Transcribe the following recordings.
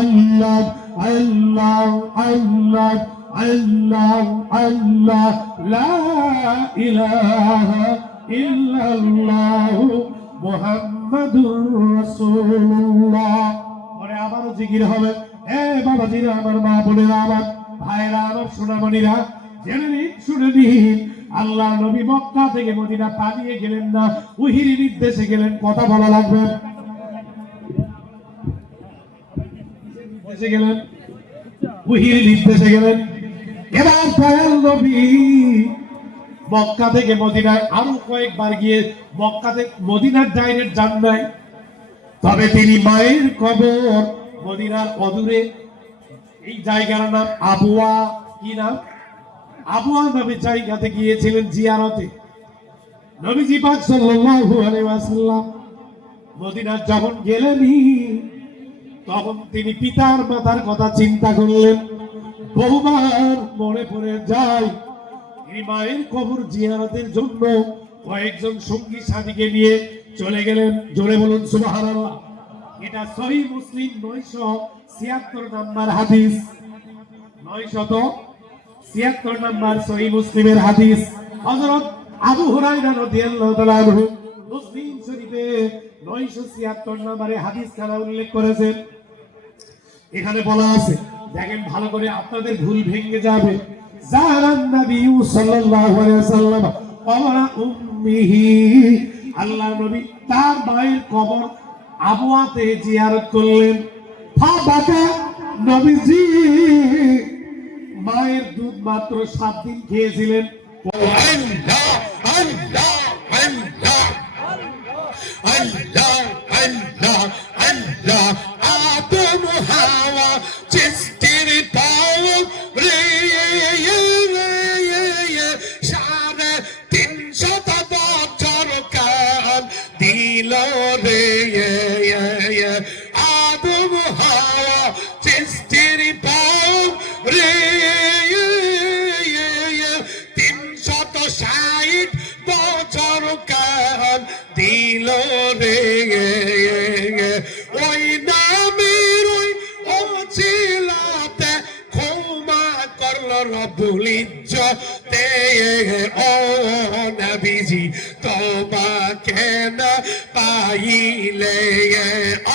আল্লাহ আল্লাহ আল্লাহ আল্লাহ আল্লাহ লা ইলাহা ইল্লাল্লাহ মুহাম্মাদুর রাসূলুল্লাহ। পরে আবারও জিকির হবে। বাবাজিরা, আমার মা বোনেরা, আমার ভাইরা, আমার সোনামণিরা, জেনে নিন, শুনে নিন, আল্লাহ নবী মক্কা থেকে মদিনা পালিয়ে গেলেন না, ওহীর নির্দেশে গেলেন। কথা বলা লাগবে। গেলেন ওহীর নির্দেশে গেলেন। এবার দয়াল নবী মক্কা থেকে মদিনায় আরো কয়েকবার গিয়ে মক্কাতে মদিনার ডাইরেক্ট যান নাই, তবে তিনি মায়ের কবর মদিনার অদূরে এই জায়গার নাম আবওয়া, কি নাম? আবওয়া নামে জায়গাতে গিয়েছিলেন জিয়ারতে। নবীজি পাক সাল্লাল্লাহু আলাইহি ওয়াসাল্লাম মদিনার যখন গেলেনই, তখন তিনি পিতার মাতার কথা চিন্তা করলেন। বহুবার মনে পড়ে যায়, তিনি মায়ের কবর জিয়ারতের জন্য কয়েকজন সঙ্গী সাথীকে নিয়ে চলে গেলেন। জোরে বলুন সুবহানাল্লাহ। এটা সহিহ মুসলিম 976 নাম্বার হাদিস, 976 নাম্বার সহিহ মুসলিমের হাদিস। হযরত আবু হুরায়রা রাদিয়াল্লাহু তাআলা আনহু মুসলিম শরীফে 976 নম্বরে হাদিস খানা উল্লেখ করেছেন। এখানে বলা আছে, দেখেন ভালো করে, আপনাদের ভুল ভেঙে যাবে। জারান নবী সাল্লাল্লাহু আলাইহি ওয়াসাল্লাম ওয়া উম্মিহি, আল্লাহ নবী তার মায়ের কবর আবওয়াতে জিয়ারত করলেন। ফাবাকা, নবীজি মায়ের দুধ মাত্র 7 দিন খেয়েছিলেন। আল্লাহ আল্লাহ আল্লাহ আল্লাহ আল্লাহ আল্লাহ। আদম হাওয়া সৃষ্টির পাও রে, 350 বছর কাল দিল রে। আদম হাওয়া সৃষ্টির পাও রে, 360 বছর কাল দিল রে। ওই নামের ওই ওসিলাতে ক্ষমা করল রব্বুল ইজ্জতে। ও নবীজি তোমাকে না পাইলে,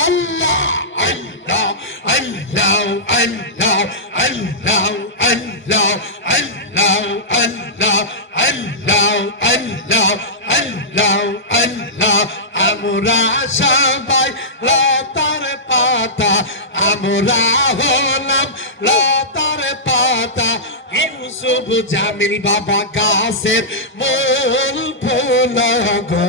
আল্লাহ আল্লাহ আল্লাহ আল্লাহ আল্লাহ আল্লাহ আল্লাহ আল্লাহ আল্লাহ আল্লাহ আল্লাহ আল্লাহ। আমরা সবাই লতার পাতা, আমরা হলাম লতার পাতা। ইউসুফ জামিল বাবা গাছের মূল ফুল গো,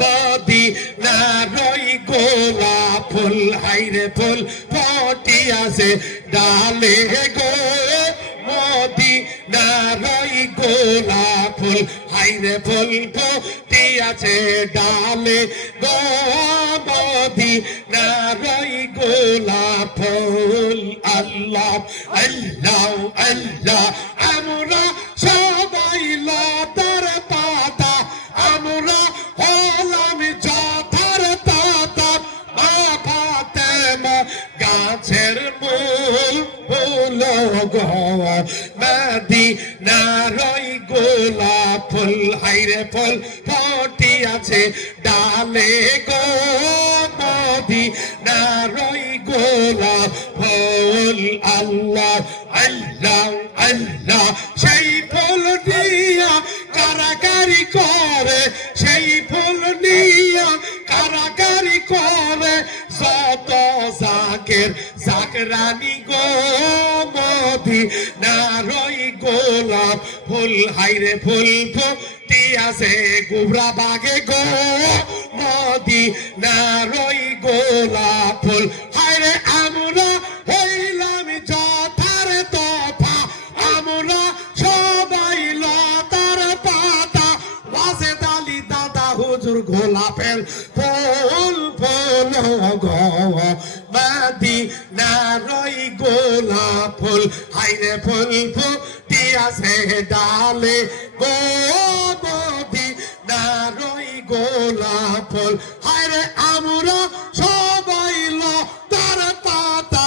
মদিনার ওই গোলাপ ফুল, হাইরে ফুল ফুটিয়াছে ডালে গো। মদিনার ওই গোলাপ ফুল, হাইরে ফুল ফুটিয়াছে ডালে গো। মদিনার ওই গোলাপ ফুল। আল্লাহ আল্লাহ আল্লাহ। আমরা সবাই লতার পাতা, আমরা হলাম যথার তাতা। মা ফাতেমা গাছের মূল ফুল গো, মদিনার ওই গোলাপ ফুল, হাইরে ফুল ফুটিয়াছে ডালে গো। মদিনার ওই গোলাপ ফুল। আল্লাহ আল্লাহ আল্লাহ। সেই ফুল দিয়া কারাকারি করে, সেই ফুল নিয়া কারাকারি করে যত জাকের জাকরানি গো। মদিনার ওই গোলাপ ফুল, হাইরে ফুল ফুটিয়াছে গোবরা বাগে গো। মদিনার ওই গোলাপ ফুল, হাইরে আমরা হইলাম যথার তথা, আমরা সবাই লতার পাতা। ওয়াজেদ আলী দাদা হুজুর গোলাপের ফুল ফুল গো। মদিনার ওই গোলাপ ফুল, হাইরে ফুল ফুটিয়াছে ডালে গো। মদিনার ওই গোলাপ ফুল, হাইরে আমরা সবাই লতার পাতা,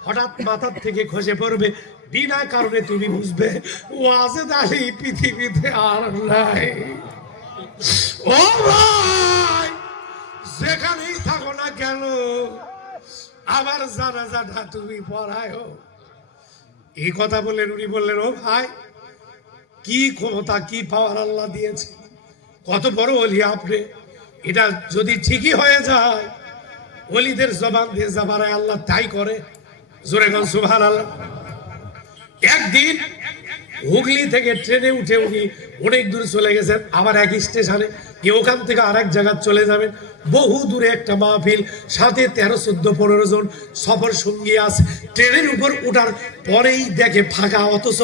হঠাৎ মাথার থেকে খসে পড়বে, বিনা কারণে তুমি বুঝবে ওয়াজেদ আলী পৃথিবীতে আর নাই। ও ভাই, যেখানেই থাকো না কেন আমার জানাজাটা তুমি পড়ায়ো। এই কথা বললেন। উনি বললেন, ও ভাই, কি ক্ষমতা, কি পাওয়ার আল্লাহ দিয়েছে, কত বড় ওলি আপনি। এটা যদি ঠিকই হয়ে যায়, ওলিদের জবান দিয়ে যাবারায় আল্লাহ তাই করে। জোরে গান সুবহানাল্লাহ। একদিন হুগলি থেকে ট্রেনে উঠে উনি অনেক দূর চলে গেছেন, আবার এক স্টেশনে গিয়ে ওখান থেকে আরেক জায়গায় চলে যাবেন। বহু দূরে একটা মাহফিল, সাথে 13-14-15 জন সফর সঙ্গী আছে। ট্রেনের উপর উঠার পরেই দেখে ফাঁকা, অথচ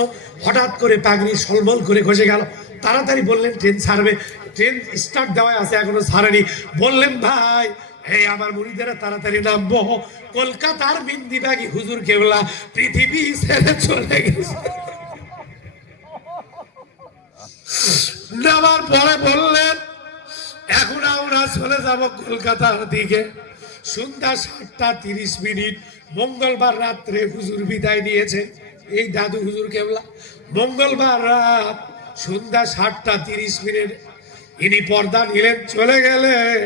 হঠাৎ করে পাগড়ি সলমল করে খসে গেল। তাড়াতাড়ি বললেন ট্রেন ছাড়বে, ট্রেন স্টার্ট দেওয়া আছে, এখনো ছাড়েনি। বললেন, ভাই এই আমার মুরিদেরা তাড়াতাড়ি নামবো, কলকাতার বিন্দিবাগি হুজুর কেবলা পৃথিবী ছেড়ে চলে গেছে। নামার পরে বললেন, এখন আমরা চলে যাব কলকাতার দিকে। সন্ধ্যা 7:30 মঙ্গলবার রাত্রে হুজুর বিদায় নিয়েছে। এই দাদু হুজুর কেবলা মঙ্গলবার রাত সন্ধ্যা 7:30 ইনি পর্দা নিলেন, চলে গেলেন।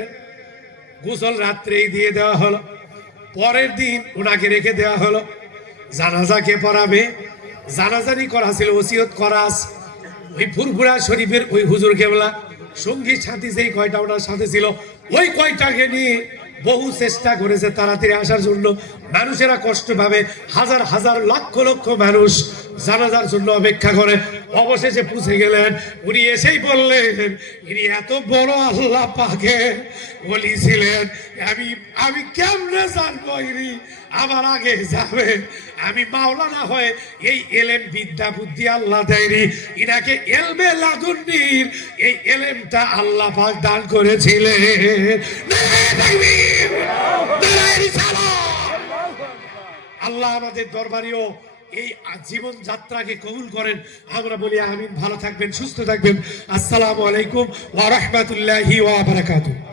গোসল রাত্রেই দিয়ে দেওয়া হলো। পরের দিন ওনাকে রেখে দেওয়া হলো। জানাজা কে পড়াবে? জানাজানি করা ছিল, ওসিয়ত করা আছে। ওই ফুরফুরা শরীফের ওই হুজুর কেবলা সঙ্গী সাথী যেই কয়টা ওনার সাথে ছিল, ওই কয়টাকে নিয়ে বহু চেষ্টা করেছে তাড়াতাড়ি আসার জন্য। মানুষেরা কষ্ট পাবে, হাজার হাজার লক্ষ লক্ষ মানুষ জানাজার জন্য অপেক্ষা করে। অবশেষে পৌঁছে গেলেন। উনি এসেই বললেন, ইনি এত বড় আল্লাহ পাকে ওলি ছিলেন, আমি কেমনে জানবো ইনি আমার আগে যাবে? আমি মাওলানা হয়ে এই এলেম বিদ্যা বুদ্ধি আল্লাহ দেয়নি, ইনাকে এলমে লাদুন্নির এই এলেমটা আল্লাহ পাক দান করেছিলেন। আল্লাহ আমাদের দরবারিও এই জীবন যাত্রাকে কবুল করেন। আমরা বলি আমিন। ভালো থাকবেন, সুস্থ থাকবেন। আসসালামু আলাইকুম ওয়া রাহমাতুল্লাহি ওয়া বারাকাতুহু।